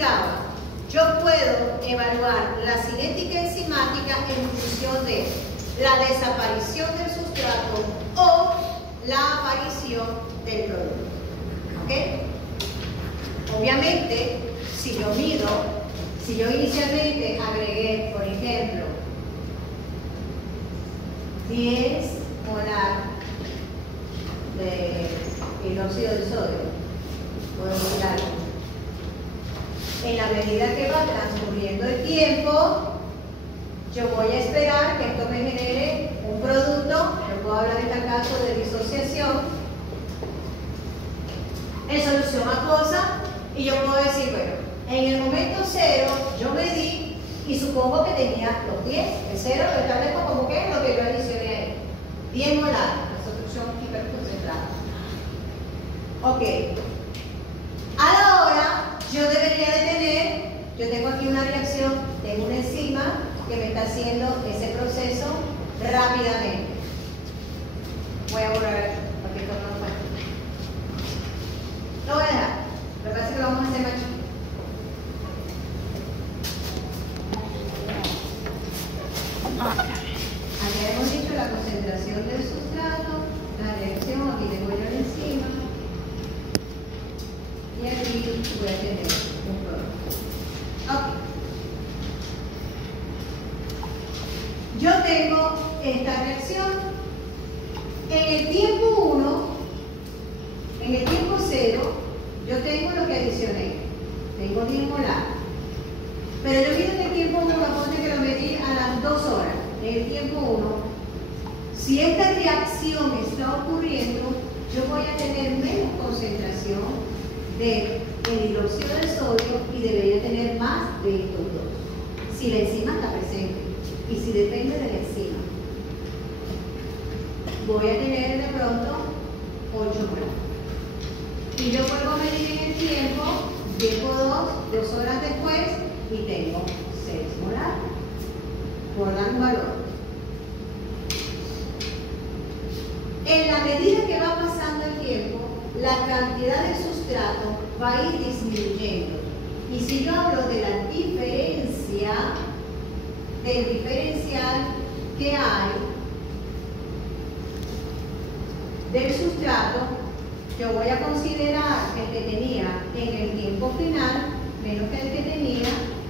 explicaba, yo puedo evaluar la cinética enzimática en función de la desaparición del sustrato o la aparición del producto. ¿Ok? Obviamente, si yo mido, si yo inicialmente agregué, por ejemplo, 10 molar de hidróxido de sodio, puedo mirarlo. En la medida que va transcurriendo el tiempo, yo voy a esperar que esto me genere un producto. Yo puedo hablar en este caso de disociación en solución acuosa, y yo puedo decir, bueno, en el momento cero yo medí y supongo que tenía los 10. El cero lo establezco como que es lo que yo adicioné ahí, 10 molar, la solución hiperconcentrada. Ok. A la hora yo debería de tener, yo tengo aquí una reacción, tengo una enzima que me está haciendo ese proceso rápidamente. Voy a borrar porque esto no pasa. Lo voy a dejar, lo que pasa es que lo vamos a hacer más chiquito. Aquí hemos dicho la concentración del sustrato, la reacción, aquí tengo yo la enzima. Y aquí voy a tener un producto. Ok. Yo tengo esta reacción. En el tiempo 1, en el tiempo 0, yo tengo lo que adicioné. Tengo 10 molar. Pero yo mido en el tiempo 1, ponte que lo medí a las 2 horas. En el tiempo 1, si esta reacción está ocurriendo, yo voy a tener menos concentración del hidróxido de sodio y debería tener más de estos dos, si la enzima está presente y si depende de la enzima. Voy a tener de pronto 8 molar. Y yo puedo medir en el tiempo, llevo 2 horas después y tengo 6 molar, por dar un valor. En la medida que va pasando el tiempo, la cantidad de sustrato va a ir disminuyendo. Y si yo hablo de la diferencia, del diferencial que hay del sustrato, yo voy a considerar el que tenía en el tiempo final menos que el que tenía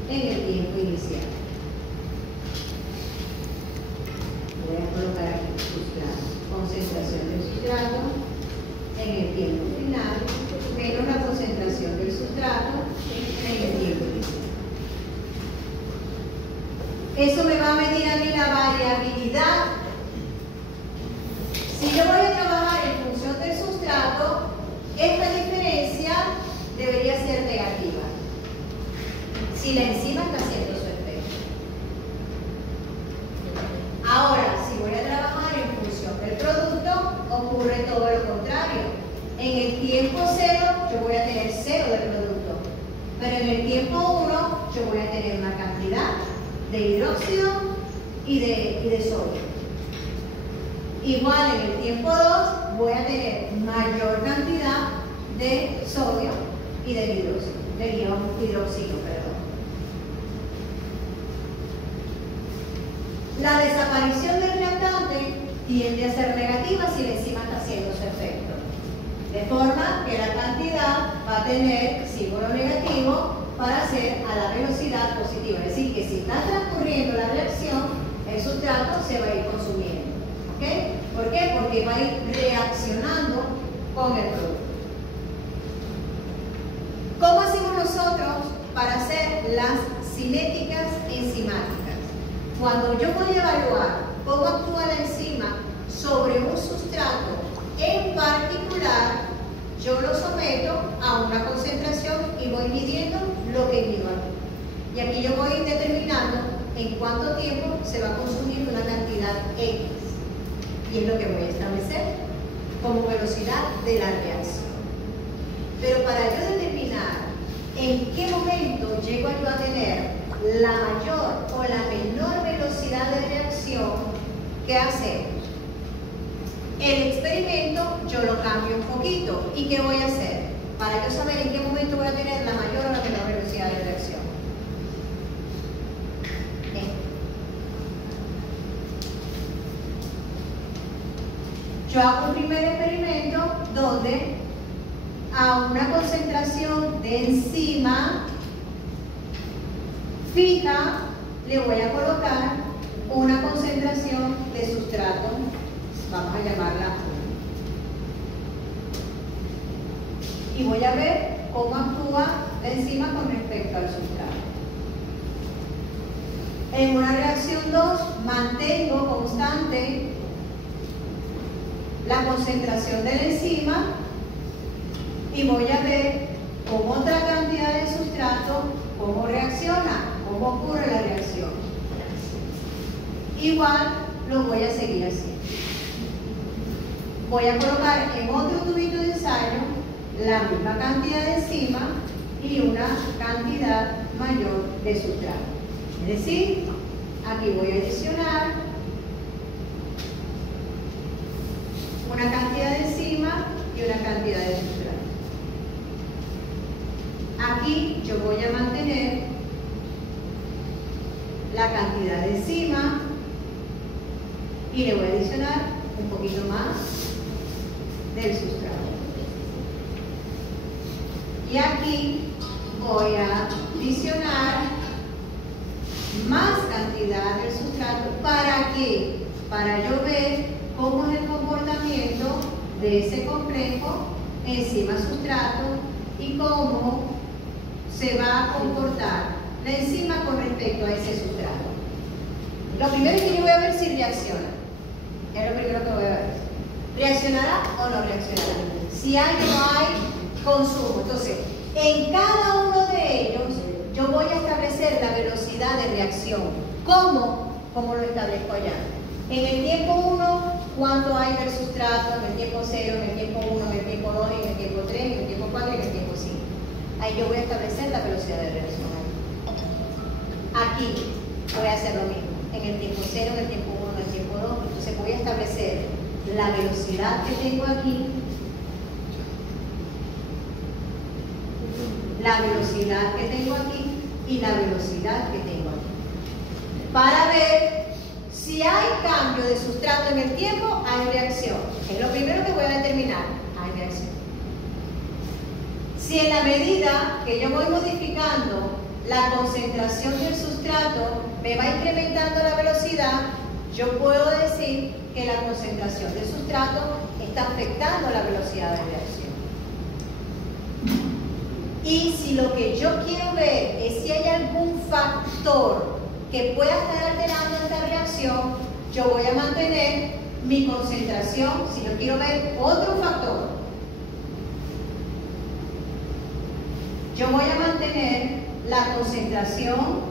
en el tiempo inicial. Voy a colocar aquí sustrato, concentración del sustrato en el tiempo final menos la concentración del sustrato en el tiempo inicial. Eso me va a medir a mí la variabilidad. Si yo voy a trabajar en función del sustrato, esta diferencia debería ser negativa si la enzima está haciendo su efecto. Ahora, si voy a trabajar en función del producto, ocurre todo lo contrario. En el tiempo 0 yo voy a tener 0 de producto, pero en el tiempo 1 yo voy a tener una cantidad de hidróxido y de sodio. Igual en el tiempo 2 voy a tener mayor cantidad de sodio y de hidróxido, perdón. La desaparición del reactante tiende a ser negativa si la enzima está haciendo su efecto. De forma que la cantidad va a tener símbolo negativo para ser a la velocidad positiva. Es decir, que si está transcurriendo la reacción, el sustrato se va a ir consumiendo. ¿Ok? ¿Por qué? Porque va a ir reaccionando con el producto. ¿Cómo hacemos nosotros para hacer las cinéticas enzimáticas? Cuando yo voy a evaluar cómo actúa la enzima sobre un sustrato en particular, yo lo someto a una concentración y voy midiendo lo que mido aquí. Y aquí yo voy determinando en cuánto tiempo se va consumiendo una cantidad X. Y es lo que voy a establecer como velocidad de la reacción. Pero para yo determinar en qué momento llego yo a tener la mayor o la menor velocidad de reacción, ¿qué hacemos? El experimento yo lo cambio un poquito. ¿Y qué voy a hacer? Para yo saber en qué momento voy a tener la mayor o la menor velocidad de reacción. Yo hago un primer experimento donde a una concentración de enzima fija le voy a colocar una concentración de sustrato, vamos a llamarla 1. Y voy a ver cómo actúa la enzima con respecto al sustrato. En una reacción 2 mantengo constante la concentración de la enzima y voy a ver con otra cantidad de sustrato cómo reacciona, cómo ocurre la reacción. Igual lo voy a seguir haciendo. Voy a colocar en otro tubito de ensayo la misma cantidad de enzima y una cantidad mayor de sustrato. Es decir, aquí voy a adicionar una cantidad de enzima y una cantidad de sustrato. Aquí yo voy a mantener la cantidad de enzima y le voy a adicionar un poquito más del sustrato. Y aquí voy a adicionar más cantidad del sustrato. ¿Para qué? Para yo ver cómo es el comportamiento de ese complejo enzima-sustrato y cómo se va a comportar la enzima con respecto a ese sustrato. Lo primero es que yo voy a ver si reacciona. Es lo primero que voy a ver. ¿Reaccionará o no reaccionará? Si hay o no hay consumo. Entonces, en cada uno de ellos, yo voy a establecer la velocidad de reacción. ¿Cómo? Como lo establezco allá. En el tiempo 1, ¿cuánto hay del sustrato? En el tiempo 0, en el tiempo 1, en el tiempo 2, en el tiempo 3, en el tiempo 4 y en el tiempo 5. Ahí yo voy a establecer la velocidad de reacción. Aquí voy a hacer lo mismo. En el tiempo 0, en el tiempo 1, en el tiempo 2. Entonces voy a establecer la velocidad que tengo aquí, la velocidad que tengo aquí y la velocidad que tengo aquí. Para ver si hay cambio de sustrato en el tiempo, hay reacción. Es lo primero que voy a determinar. Hay reacción. Si en la medida que yo voy modificando la concentración del sustrato me va incrementando la velocidad, yo puedo decir que la concentración del sustrato está afectando la velocidad de reacción. Y si lo que yo quiero ver es si hay algún factor que pueda estar alterando esta reacción, yo voy a mantener mi concentración. Si yo quiero ver otro factor, yo voy a mantener la concentración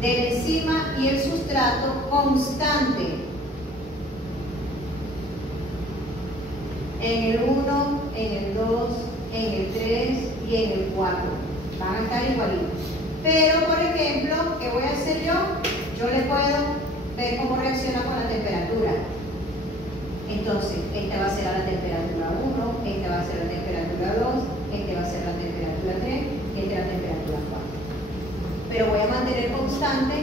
de la enzima y el sustrato constante en el 1, en el 2, en el 3 y en el 4. Van a estar igualitos. Pero, por ejemplo, ¿qué voy a hacer yo? Yo le puedo ver cómo reacciona con la temperatura. Entonces, esta va a ser a la temperatura 1, esta va a ser a la temperatura 2, esta va a ser a la temperatura 3, esta a la temperatura 4. Pero voy a mantener constante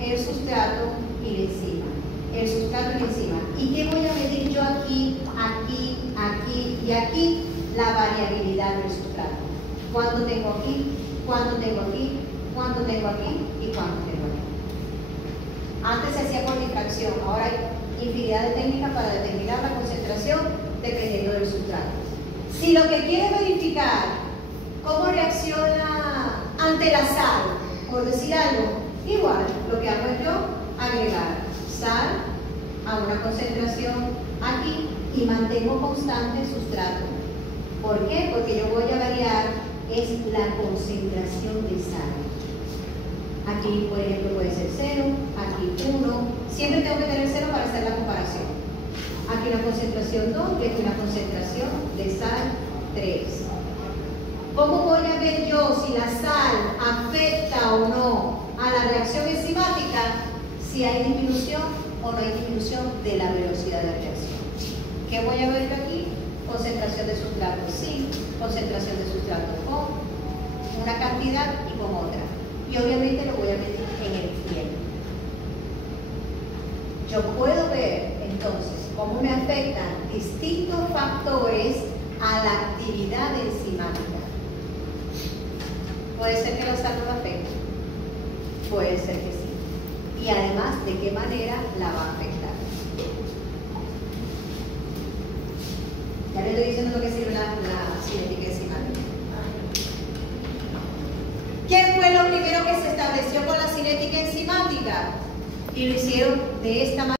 el sustrato y la enzima. El sustrato y la enzima. ¿Y qué voy a medir yo aquí, aquí, aquí y aquí? La variabilidad del sustrato. ¿Cuánto tengo aquí? ¿Cuánto tengo aquí? ¿Cuánto tengo aquí? ¿Y cuánto tengo aquí? Antes se hacía por difracción, ahora hay infinidad de técnicas para determinar la concentración dependiendo del sustrato. Si lo que quiero verificar cómo reacciona ante la sal, por decir algo, igual lo que hago es yo agregar sal a una concentración aquí y mantengo constante el sustrato. ¿Por qué? Porque yo voy a variar es la concentración de sal. Aquí, por ejemplo, puede ser 0, aquí 1. Siempre tengo que tener 0 para hacer la comparación. Aquí una concentración 2 y aquí una concentración de sal 3. ¿Cómo voy a ver yo si la sal afecta o no a la reacción enzimática? Si hay disminución o no hay disminución de la velocidad de reacción. ¿Qué voy a ver yo aquí? Concentración de sustrato sí, concentración de sustrato con una cantidad y con otra. Y obviamente lo voy a medir en el tiempo. Yo puedo ver entonces afectan distintos factores a la actividad enzimática. Puede ser que la salud la afecte, puede ser que sí. Y además, ¿de qué manera la va a afectar? Ya le estoy diciendo lo que sirve la cinética enzimática. ¿Qué fue lo primero que se estableció con la cinética enzimática? Y lo hicieron de esta manera.